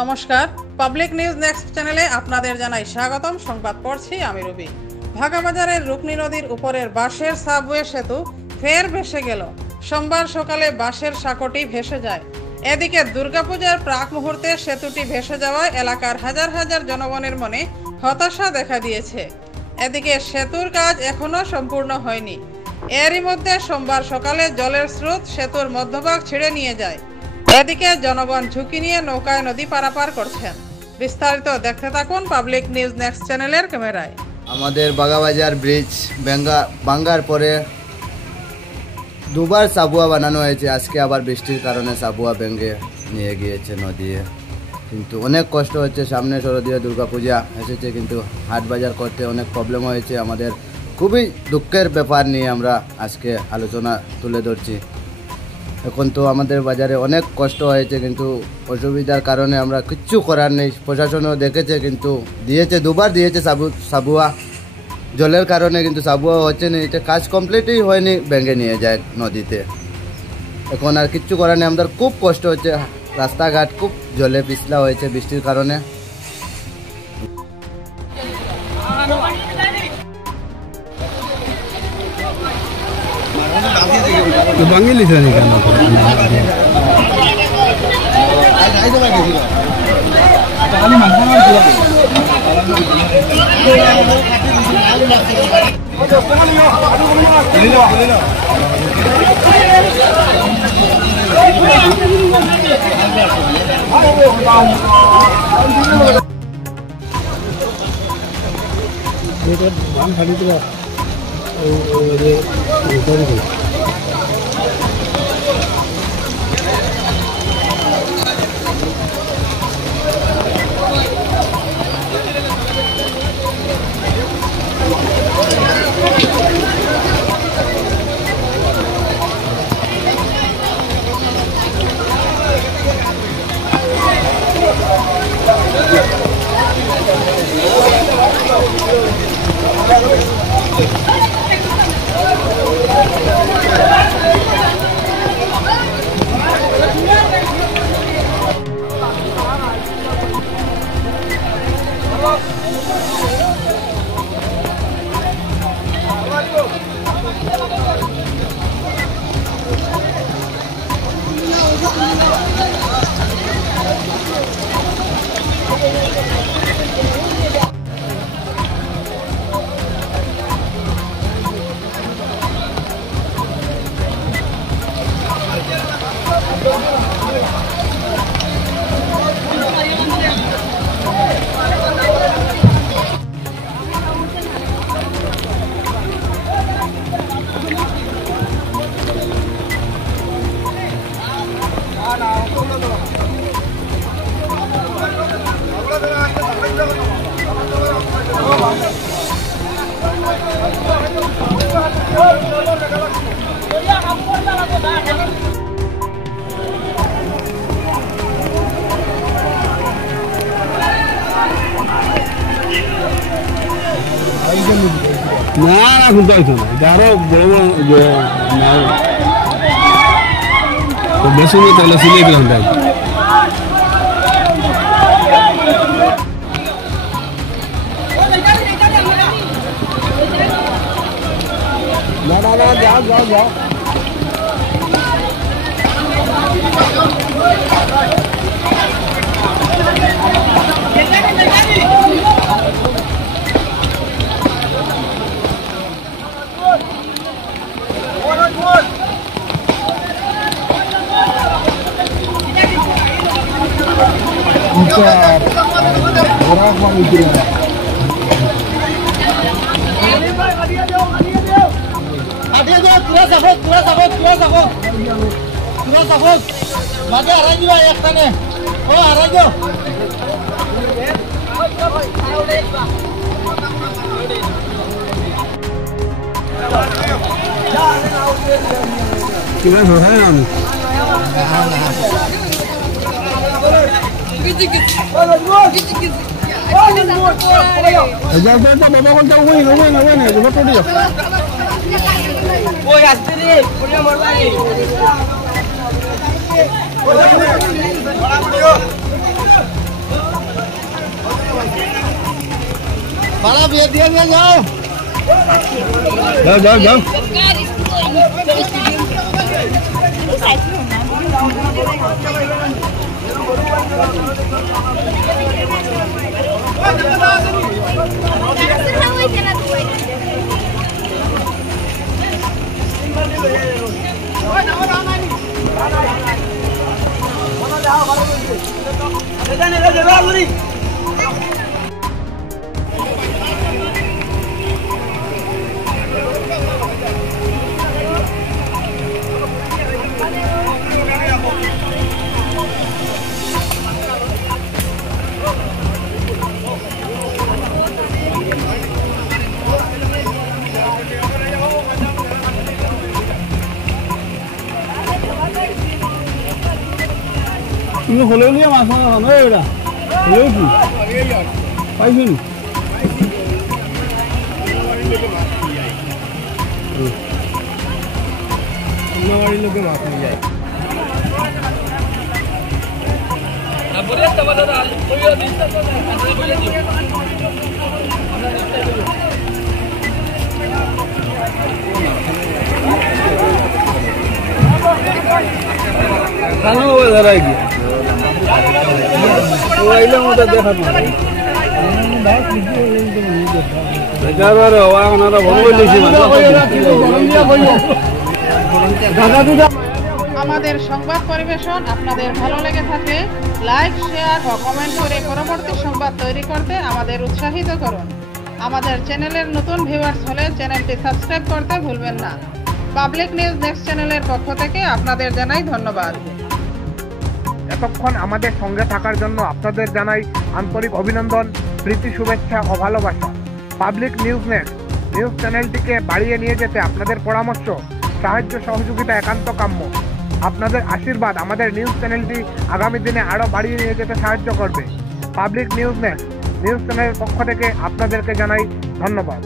নমস্কার, public news next চ্যানেলে আপনাদের জানাই স্বাগতম। সংবাদ পড়ছি আমি রবি। ভাগাবাজারের রুকনি নদীর উপরের বাঁশের সাবওয়ে সেতু ফের ভেসে গেল। সোমবার সকালে বাঁশের সাঁকোটি ভেসে যায়। এদিকে দুর্গাপূজার প্রাক মুহূর্তে সেতুটি ভেসে যাওয়ায় এলাকার হাজার হাজার জনগণের মনে হতাশা দেখা দিয়েছে। এদিকে সেতুর কাজ এখনো সম্পূর্ণ হয়নি। এরই মধ্যে সোমবার সকালে জলের স্রোত সেতুর মধ্যভাগ ছিঁড়ে নিয়ে যায়। এদিকে জনগণ ঝুঁকি নিয়ে নৌকায় নদী পারাপার করছেন। বিস্তারিত দেখতে থাকুন পাবলিক নিউজ নেক্সট চ্যানেলের ক্যামেরায়। আমাদের বাগাবাজার ব্রিজ ভাঙ্গার পরে দুবার সাবুয়া বানানো হয়েছে। আজকে আবার বৃষ্টির কারণে সাবুয়া ভেঙে নিয়ে গিয়েছে নদী। কিন্তু অনেক কষ্ট হচ্ছে। সামনে শারদীয় দুর্গাপূজা এসেছে, কিন্তু হাট বাজার করতে অনেক প্রবলেম হয়েছে। আমাদের খুবই দুঃখের ব্যাপার নিয়ে আমরা আজকে আলোচনা তুলে ধরছি। এখন তো আমাদের বাজারে অনেক কষ্ট হয়েছে, কিন্তু অসুবিধার কারণে আমরা কিচ্ছু করার নেই। প্রশাসনও দেখেছে, কিন্তু দিয়েছে, দুবার দিয়েছে সাবুয়া। জলের কারণে কিন্তু সাবুয়া হচ্ছে না, এটা কাজ কমপ্লিটই হয়নি, ভেঙে নিয়ে যায় নদীতে। এখন আর কিচ্ছু করার নেই, আমাদের খুব কষ্ট হচ্ছে। রাস্তাঘাট খুব জলে পিছলা হয়েছে বৃষ্টির কারণে। বাঙালি কেন খালি তো না এখন তো হইতো না। এটা আরো বড় বড় বেশি নিয়ে তাহলে সিলিয়ে দিলাম তাই। না না না, যাও যাও যাও। যাও যাও যাও তুমি হলেও নিয়ে মাছ মারা নয় ওটা হলেও কি পাইছেন বাড়ির লোকে মাছ নিয়ে যায় খানা হবে ধরাই গিয়ে ও আইলে মতো দেখার না বেচার ওনারা ভালো বলেছি আমাদের সংবাদ পরিবেশন আপনাদের ভালো লেগে থাকে লাইক শেয়ার ও কমেন্ট করে পরবর্তী সংবাদ তৈরি করতে আমাদের উৎসাহিত করুন। আমাদের চ্যানেলের নতুন ভিউয়ার্স হলে চ্যানেলটি সাবস্ক্রাইব করতে ভুলবেন না। পাবলিক নিউজ নেক্সট চ্যানেলের পক্ষ থেকে আপনাদের জানাই ধন্যবাদ। এতক্ষণ আমাদের সঙ্গে থাকার জন্য আপনাদের জানাই আন্তরিক অভিনন্দন, প্রীতি, শুভেচ্ছা ও ভালোবাসা। পাবলিক নিউজ নেক্সট নিউজ চ্যানেলটিকে বাড়িয়ে নিয়ে যেতে আপনাদের পরামর্শ, সাহায্য, সহযোগিতা একান্ত কাম্য। আপনাদের আশীর্বাদ আমাদের নিউজ চ্যানেলটি আগামী দিনে আরও বাড়িয়ে নিয়ে যেতে সাহায্য করবে। পাবলিক নিউজ নেক্সট নিউজ চ্যানেলের পক্ষ থেকে আপনাদেরকে জানাই ধন্যবাদ।